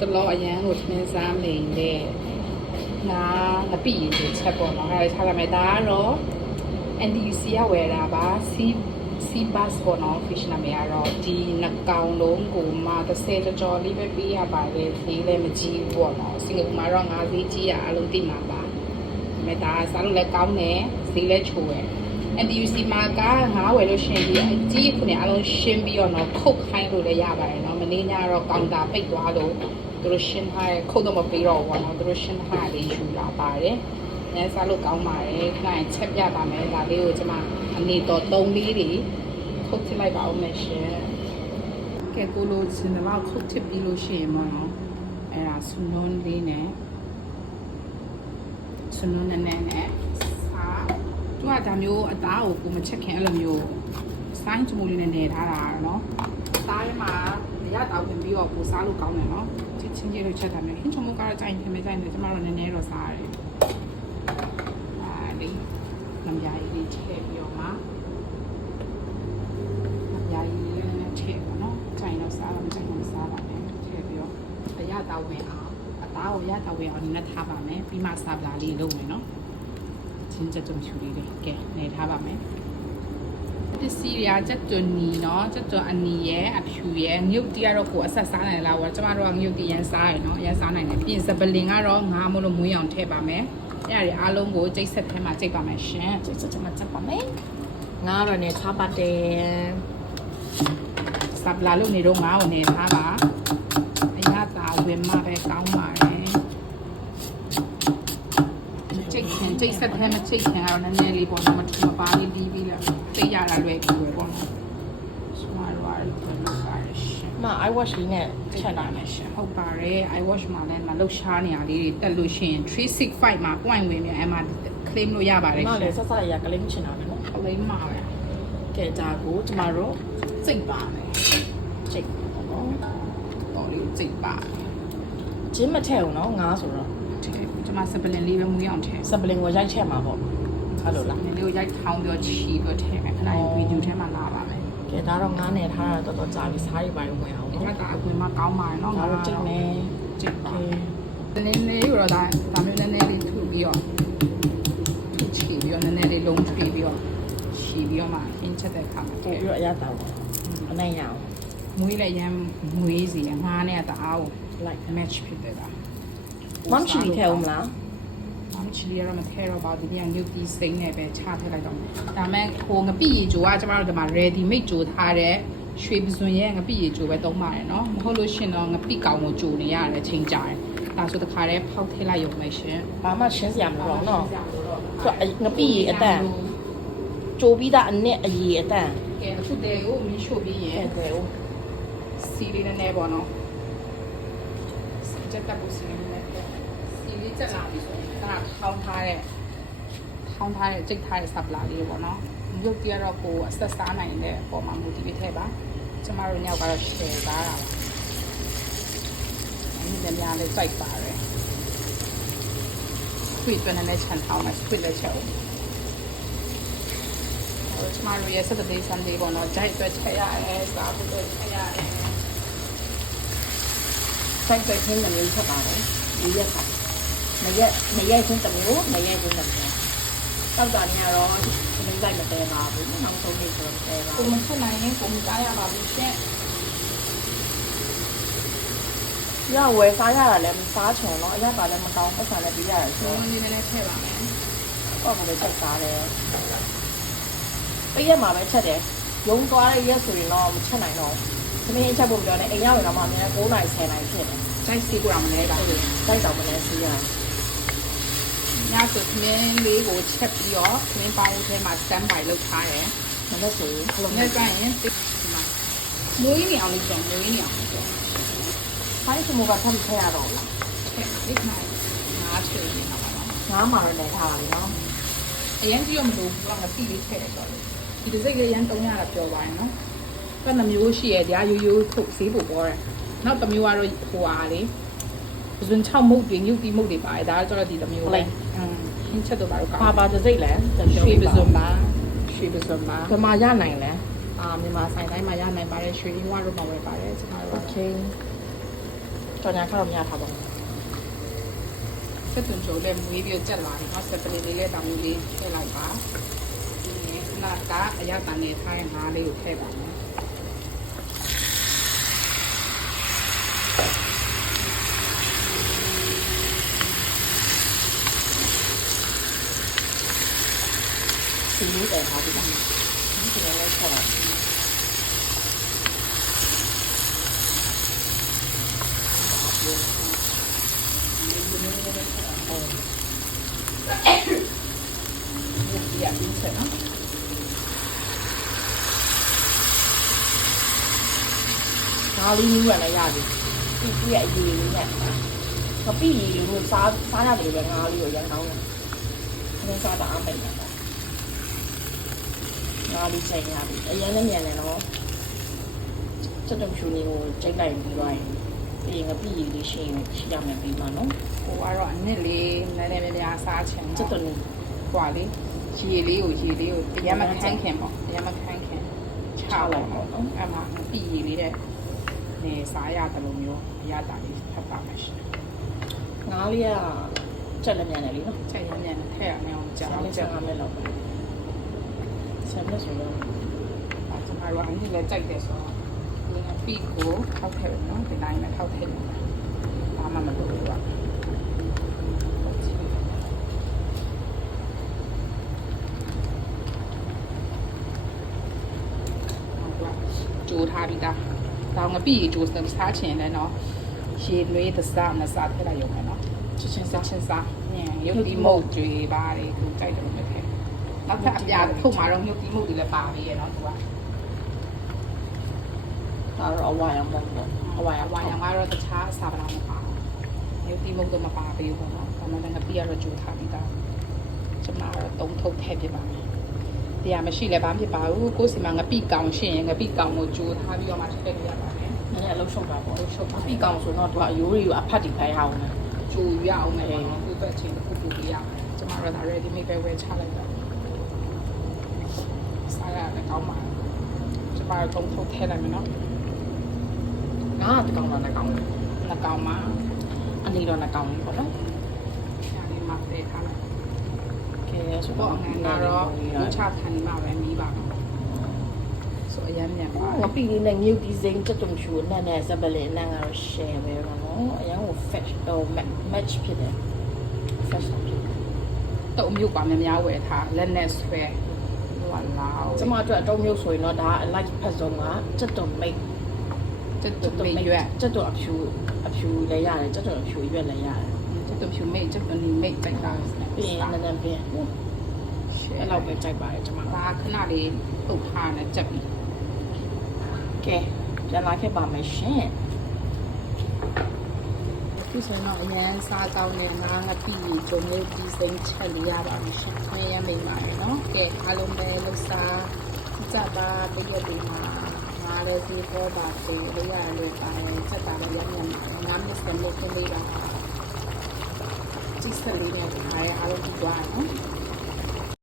တလောအရန်ကိုထင်းစားမိန်တဲ့ငါပြီရေချက်ပေါ့နော်အဲ့ဒါထားလိုက်မယ်ဒါကတော့ NDC ကဝယ်တာပါ C bus ပေါ့နော် fish နာမည်ကတော့ဒီနှကောင်လုံးကိုမှ30ကြော်လေးပဲပေးရပါတယ်ဈေးလည်းမကြီးဘူးပေါ့နော်စင်ကာပူမှာတော့ငါးဈေးကြီးရအလုံးသိမှာပါဒါစားလို့လည်းကောင်းတယ်ဈေးလည်းချိုးတယ် NDC မှာကငါးဝယ်လို့ရှင်ဒီအကြီးခုနဲ့အလုံးရှင်းပြီးတော့နော်ခုတ်ခိုင်းလို့လည်းရပါတယ်နော်မနေ့ညတော့ကောင်တာပိတ်သွားလို့သူတို့ရှင်းထားတဲ့ခုတ်တော့မပေးတော့ဘူးပေါ့နော်သူတို့ရှင်းထားလေးယူလာပါတယ်အဲစားလို့ကောင်းပါတယ်ခဏချက်ပြပါမယ်ဒါလေးကိုကျွန်မအနေတော်3လေးတွေခုတ်ထည့်လိုက်ပါဦးမယ်ရှင်ကဲကိုလိုစင်တော့ခုတ်ထည့်ပြီးလို့ရှိရင်ပေါ့နော်အဲ့ဒါဆွနွန်းလေးနဲ့ဆွနွန်းနဲ့စားသူကဒါမျိုးအသားကိုကိုမချက်ခင်အဲ့လိုမျိုးဆိုင်းချမိုးလေးနဲ့နေထားတာနော်စားရမှာရတောက်ဝင်ပြီးတော့ကိုစားလို့ကောင်းတယ်နော်ချင်းချင်းလို့ချက်တာမျိုးဟင်းချမိုးကတော့ကြိုင်ခင်မကြိုင်တယ်ကျမတို့နည်းနည်းတော့စားရတယ်အဲဒီလမ်းကြားကြီးထည့်ပြီးတော့မှယာယီလေးနဲ့ထည့်ပါနော်။ချိန်တော့စားတော့ချိန်တော့စားပါမယ်။ထည့်ပြီးတော့အရတောက်ဝင်အောင်အသားကိုရတောက်ဝင်အောင်နက်ထားပါမယ်။ပြီးမှစားပလာလေးလုပ်မယ်နော်။ချင်းချက်ကြုံချူလေးတွေကဲနေထားပါမယ်။ဒီစီရီယာချက်တွန်နီနော်ချက်တွန်အနီရဲ့အဖြူရဲ့မြုပ်တီကတော့ကိုအဆက်စားနိုင်လားဝါကျမတို့ကမြုပ်တီရန်စားရယ်နော်။ရန်စားနိုင်တယ်။ပြီးရင်စပလင်ကတော့ငါမလို့မွေးအောင်ထည့်ပါမယ်။အဲ့ဒါတွေအားလုံးကိုကျိတ်ဆက်ထဲမှာကျိတ်ပါမယ်ရှင်။ကျိတ်ဆက်ထဲမှာကျိတ်ပါမယ်။ငါတော့နေထားပါတယ်။စပလာလို့နေတော့ငါ့ကိုနေထားပါအရသာဝင်မှပဲကောင်းပါတယ်ကျိတ်ဆက်ထဲမှာကျိတ်ခံရတော့နည်းနည်းလေးပေါ့နော်မထမပါလေးပြီးလာသိရတာလွယ်ကူပဲပေါ့နော်ဆွာရွာလို့ပြောပါတယ်ရှင်မ I wash လေးနဲ့ချက်လာမယ်ရှင်ဟုတ်ပါတယ် I wash မှာလည်းမလှုပ်ရှားနေရလေးတွေတက်လို့ရှိရင်365မှာ point ဝင်မြန်အဲ့မှာ claim လို့ရပါတယ်ရှင်မလည်းဆက်ဆက်ရ claim ချင်တာပဲနော် claim မှာပဲကဲဒါကိုကျမတို့စိတ်ပါမယ်စိတ်ပေါ့နော်တော်လေးစိတ်ပါဂျင်းမထည့်ဘူးနော်ငါဆိုတော့ကျွန်မစပလင်လေးပဲမူရအောင်ထည့်စပလင်ကိုရိုက်ချက်မှာပေါ့အဲ့လိုလားဒီလေးကိုရိုက်ထောင်းပြီးချီပြီးထည့်မယ်ခဏဗီဒီယိုထဲမှာလာပါမယ်ကဲဒါတော့ငါးနယ်ထားတာတော်တော်ကြာပြီစားရပါလို့ဝင်အောင်နော်ဒါကအကွင်မှာကောင်းပါတယ်နော်ငါတို့ကြိတ်မယ်ကြိတ်ပါနည်းနည်းရောဒါမျိုးနည်းနည်းလေးထူပြီးတော့ထူချီပြီးတော့နည်းနည်းလေးလုံးထွေးပြီးတော့ချီပြီးတော့မှအင်းချက်တဲ့ခါမှာပို့ပြီးတော့အရတောက်အနိုင်ရအောင်မွေးလည်းရမ်းမွေးစီငါးနဲ့တအားကို like match ဖြစ်တယ်လားမမ်ချီလီထဲဦးမလားမမ်ချီလီကတော့မထဲတော့ပါဘူးဒီကညုတ်ပြီးစိမ့်နဲ့ပဲချထည့်လိုက်တော့ဒါမဲ့ဟိုငပိရေဂျိုကကျမတို့ဒီမှာ ready made ဂျိုထားတဲ့ရွှေပစွန်ရဲ့ငပိရေဂျိုပဲသုံးပါတယ်နော်မဟုတ်လို့ရှင်တော့ငပိကောင်ကိုဂျိုနေရတယ်ချိန်ကြာတယ်ဒါဆိုတခါတည်းဖောက်ထည့်လိုက်ရုံပဲရှင်ဘာမှရှင်းစရာမလိုတော့နော်သူငပိရေအတန်ဂျိုပြီးသားအနစ်အရေအတန်ကဲအခုတည်းကိုမင်းရှို့ပြီးရင်ကဲစီလေးနဲ့ပေါ့နော်ချက်တပ်ဖို့စီလေးနဲ့စီလေးချက်လာပြီဆိုရင်ဒါထောင်းထားတဲ့ကြိတ်ထားတဲ့ဆပ်လာလေးပေါ့နော်ရုပ်တရက်တော့ကိုအဆက်စားနိုင်တဲ့ပုံမှန်မူတည်ပြီးထည့်ပါကျမတို့ညောက်ကတော့ share သားတာပါအဲ့ဒီများလေးစိုက်ပါတယ်ခွေးတွန်းနဲ့ချန်ထောင်းမယ်ခွေးလည်းချက်အောင်ကျမတို့ရဲ့ Saturday Sunday ပေါ့နော်ဂျိုက်အတွက်ချက်ရတယ်စားဖို့အတွက်ချက်ရတယ်စိုက်တဲ့ခင်းတယ်မျိုးချက်ပါတယ်ဒီရက်ပါမရက်ချင်းတမျိုးမရက်ချင်းတမျိုးတောက်တာနေရတော့ဒီလိုက်မတဲပါဘူးနောက်ဆုံးနေ့ဆိုတော့တဲပါကိုမချက်နိုင်ရင်ကိုမစားရပါဘူးရှင့်ရဝယ်စားရတာလည်းမစားချင်တော့အရပါလည်းမကောင်းပတ်စားလည်းပြီးရတယ်ဆိုတော့ဒီနေ့ထည့်ပါမယ်ပေါ့ကလည်းချက်စားတယ်ပြည့်ရမှာပဲချက်တယ်ရုံသွားတဲ့ရက်ဆိုရင်တော့မချက်နိုင်တော့သမီးချက်ဖို့ပြောနေအိမ်ရောက်ရင်တော့မှအများ9နိုင်10နိုင်ဖြစ်တယ်။စိုက်စီးကိုတော့မလဲတာ။စိုက်တော့မလဲစီးရ။ညဆိုသမင်းလေးကိုချက်ပြီးတော့သမင်းပေါင်းထဲမှာ stand by လုပ်ထားတယ်။မလို့ဆိုခလုံးနဲ့ကြရင်ဒီမှာမွေးနေအောင်လုပ်ကြမွေးနေအောင်လုပ်ကြ။ဖိုင်းစမိုးကထပ်ထည့်ရတော့လား။ထည့်ပါလိမ့်မယ်။ငါးချွေနေတာပါနော်။ငါးမှာတော့လည်းထားပါလိမ့်နော်။အရင်ကြည့်ရမလို့ဘာမှစီးလေးထည့်လိုက်တော့ဒီတစ်စိတ်လေးရန်300တာပြောပါရင်နော်။ကနမျိုးရှိရတရားရိုးရိုးထုတ်ဈေးပို့ပေါ်တယ်နောက်တစ်မျိုးကတော့ဟိုအားလေဇွန်6မုတ်တွေညုတ်တီမုတ်တွေပါတယ်ဒါကျတော့ဒီတစ်မျိုးလေဟင်းချက်တော့ပါတော့ပါတစ်စိတ်လဲရွှေပစွန်ပါဘယ်မှာရနိုင်လဲမြန်မာဆိုင်တိုင်းမှာရနိုင်ပါတယ်ရွှေရင်းဝါတို့မှာဝယ်ပါတယ်ကျွန်တော်တို့ okay က တော်ညာခါတော့များထားပါဘူး စက်သွန်ချိုလည်းမွေးပြီးကြက်လာတယ်နော်စက်ပလီလေးလည်းတောင်လေးထည့်လိုက်ပါဒီနာကအရတန်နေထားတဲ့ငါးလေးကိုထည့်ပါမယ်ဒီလိုတယ်ဟာဒီကနေ့ဒီလိုလေးဆက်ပါဒီရပြီးဆက်နော် ငါလေးနူးရလည်းရပြီဒီရဲ့အရေးလေးနဲ့မပြီးရင်လို့စားရတယ်ပဲငါလေးကိုရန်ကောင်းတယ်အရင်စားတာအမိတ်တာငါလေးချိန်ရပြီအရင်လည်းမြန်တယ်နော်စက်တုံဖြူလေးကိုချိန်လိုက်ပြီးသွားရင်ပြီးရင်ငပိလေးရှိရမယ်ပြီးမှနော် ဟိုကတော့အနစ်လေးနည်းနည်းလေးများစားချင် စက်တုံလေး ဟွာလေးရေလေးကိုအရင်မခန်းခင်ပေါ့အရင်မခန်းခင်ချလိုက်ပေါ့နော်အဲ့မှာပြီးရေလေးတဲ့နေစားရတယ်လို့မျိုးအရတာလေးဖတ်ပါမယ်ရှင် ငါလေးကချက်လည်းမြန်တယ်လीနော် ချက်ရမြန်ထည့်ရမယ်အောင်ကြာ စားလေးချက်5မိနစ်လောက်ပဲဆက်မဆိုတော့ ကျွန်တော်တို့အရင်လည်းကြိုက်တယ်ဆိုတော့ဒီကပြီးကိုထောက်ထည့်တယ်နော်ဒီတိုင်းနဲ့ထောက်ထည့်တယ်ဘာမှမလုပ်ဘူးကကြိုးထားပြီးသားဒါငါပြီးကြိုးစားချင်တယ်နော်ရေနွေးသစားမစားထည့်လိုက်ရုံပဲနော် ချက်ချင်း စ စား ချင်းစားညရုပ်ဒီမုတ်တွေပါတယ်သူကြိုက်တယ်မဖြစ်နောက်ထပ်အပြာထုတ်မှာတော့ရုပ်ဒီမုတ်တွေလည်းပါပြီးရနော်သူက ဒါတော့အဝါရောင်ပေါ့အဝါရောင် ဝါရောင်ကတော့တခြားစာပနာမပါရုပ်ဒီမုတ်တော့မပါဘူးပေါ့နော်ဒါမှလည်းငါပြီးရတော့ကြိုးထားပြီးသားကျွန်တော်တော့တုံးထုတ်ထည့်ပြပါမယ်တရားမရှိလည်းဘာဖြစ်ပါဘူးကိုယ်စီမှာငါပြီးကောင်ရှင်ငါပြီးကောင်ကိုကြိုးထားပြီးတော့မှထည့်ပြရပါမယ် နည်းနည်းအလုပ်ရှုပ်တာပေါ့အလုပ်ရှုပ်ပါပြီးကောင်ဆိုတော့သူကအယိုးတွေကိုအဖတ်တီခိုင်းအောင်လေ ကြိုးရအောင်မယ်သူ့အတွက်ချင်းတစ်ခုခုပြရမယ်ကျွန်တော်တို့ဒါ ready made ပဲဝယ်ချလိုက်တော့စားရတယ်ကောင်းပါကျွန်တော်တုံးထုတ်ထည့်လိုက်မယ်နော် ငါကတကောင်တော့တကောင် နှကောင်မှာ အနေတော့တကောင်လေးပေါ့နော် ရှာနေမှာပြေးထားလိုက် ကဲဆို ပေါ့ တော့ ငါတော့လူချခံနေမှာပဲမီးပါမယ်ဆိုအရင်မြန်ပါ ငါပြီးနေမြုပ်ဒီဇိမ်းတက်တုံချူနဲ့နဲ့ဇပလင်နဲ့ကတော့ share ပဲပေါ့နော်အရင်က fetch တော့ match ဖြစ်တယ် fetch ဖြစ်တယ် တုံမြုပ်ပါများများဝယ်ထားလက်နဲ့ဆွဲဟိုလာ ကျမတို့အတုံးမြုပ်ဆိုရင်တော့ဒါအလိုက်ဖက်ဆုံးကတက်တုံမိတ် တက်တုံမေရွက် တက်တုံအဖြူလည်းရတယ်တက်တုံအဖြူရွက်လည်းရတယ် တက်တုံဖြူမေတက်တုံနီမေတိုက်တာ ပြီးရင်နည်းနည်းပြင်အဲ့လောက်ပဲကြိုက်ပါတယ်ကျမ ဒါခဏလေးပုတ်ထားနဲ့ကြက်ပြီး ကဲပြန်လာခဲ့ပါမယ်ရှင် ဒီစတော့အရင်စားကောင်းတဲ့ငါးငပီဂျုံလေးဒီစိမ်းချက်လေးရပါမယ်ရှင်ခွင့်ရမိပါရနော်ကဲအားလုံးပဲလှူစားကြပါတရက်ဒီမှာငါလည်းဒီပေါ်ပါစေလေးရလို့ပါတယ်စက်တာလည်းရမြန်ပါတယ်ငါမစ်စတဲ့လေးပါကြည့်စလေးနဲ့အားလုံးကြည့်ကြပါနော်